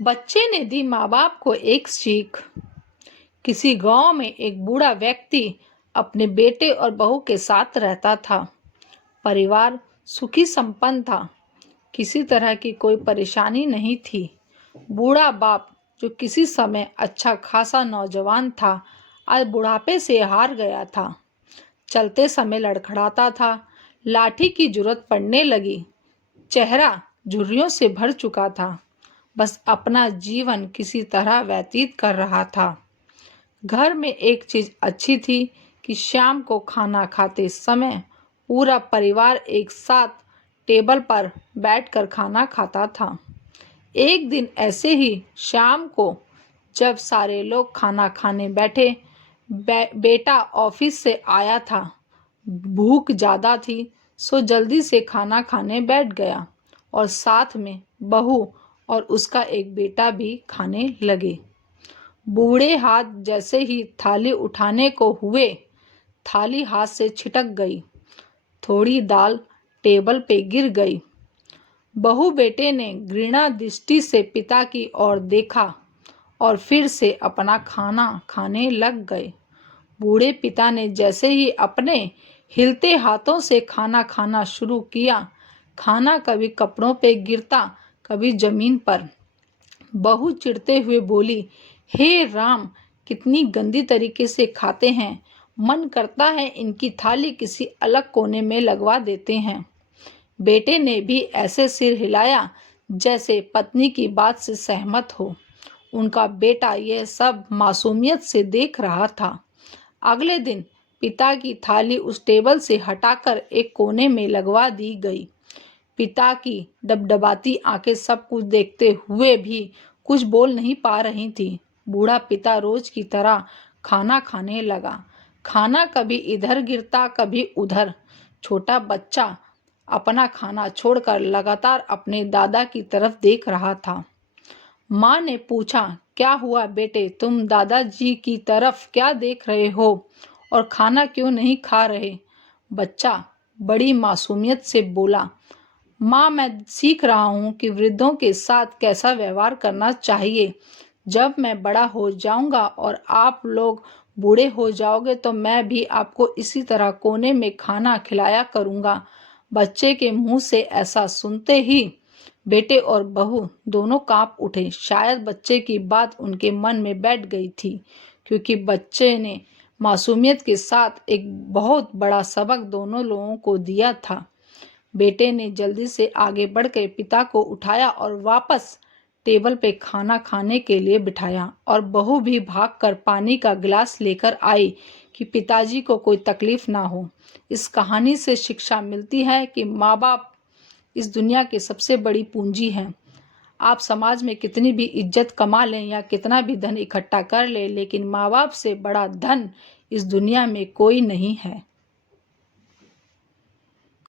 बच्चे ने दी माँ बाप को एक सीख। किसी गांव में एक बूढ़ा व्यक्ति अपने बेटे और बहू के साथ रहता था। परिवार सुखी संपन्न था। किसी तरह की कोई परेशानी नहीं थी। बूढ़ा बाप, जो किसी समय अच्छा खासा नौजवान था, आज बुढ़ापे से हार गया था। चलते समय लड़खड़ाता था। लाठी की जरूरत पड़ने लगी। चेहरा झुर्रियों से भर चुका था। बस अपना जीवन किसी तरह व्यतीत कर रहा था। घर में एक चीज अच्छी थी कि शाम को खाना खाते समय पूरा परिवार एक साथ टेबल पर बैठकर खाना खाता था। एक दिन ऐसे ही शाम को जब सारे लोग खाना खाने बैठे, बेटा ऑफिस से आया था। भूख ज़्यादा थी, सो जल्दी से खाना खाने बैठ गया और साथ में बहू और उसका एक बेटा भी खाने लगे। बूढ़े हाथ जैसे ही थाली उठाने को हुए, थाली हाथ से छिटक गई। थोड़ी दाल टेबल पे गिर गई। बहू बेटे ने घृणा दृष्टि से पिता की ओर देखा और फिर से अपना खाना खाने लग गए। बूढ़े पिता ने जैसे ही अपने हिलते हाथों से खाना खाना शुरू किया, खाना कभी कपड़ों पे गिरता, कभी जमीन पर। बहू चिढ़ते हुए बोली, हे राम, कितनी गंदी तरीके से खाते हैं। मन करता है इनकी थाली किसी अलग कोने में लगवा देते हैं। बेटे ने भी ऐसे सिर हिलाया जैसे पत्नी की बात से सहमत हो। उनका बेटा यह सब मासूमियत से देख रहा था। अगले दिन पिता की थाली उस टेबल से हटाकर एक कोने में लगवा दी गई। पिता की डबडबाती आंखें सब कुछ देखते हुए भी कुछ बोल नहीं पा रही थी। बूढ़ा पिता रोज की तरह खाना खाने लगा। खाना कभी इधर गिरता, कभी उधर। छोटा बच्चा अपना खाना छोड़कर लगातार अपने दादा की तरफ देख रहा था। माँ ने पूछा, क्या हुआ बेटे, तुम दादाजी की तरफ क्या देख रहे हो और खाना क्यों नहीं खा रहे? बच्चा बड़ी मासूमियत से बोला, माँ, मैं सीख रहा हूँ कि वृद्धों के साथ कैसा व्यवहार करना चाहिए। जब मैं बड़ा हो जाऊंगा और आप लोग बूढ़े हो जाओगे तो मैं भी आपको इसी तरह कोने में खाना खिलाया करूँगा। बच्चे के मुंह से ऐसा सुनते ही बेटे और बहू दोनों कांप उठे। शायद बच्चे की बात उनके मन में बैठ गई थी, क्योंकि बच्चे ने मासूमियत के साथ एक बहुत बड़ा सबक दोनों लोगों को दिया था। बेटे ने जल्दी से आगे बढ़कर पिता को उठाया और वापस टेबल पे खाना खाने के लिए बिठाया, और बहू भी भागकर पानी का गिलास लेकर आई कि पिताजी को कोई तकलीफ ना हो। इस कहानी से शिक्षा मिलती है कि माँ बाप इस दुनिया की सबसे बड़ी पूंजी हैं। आप समाज में कितनी भी इज्जत कमा लें या कितना भी धन इकट्ठा कर लें, लेकिन माँ बाप से बड़ा धन इस दुनिया में कोई नहीं है।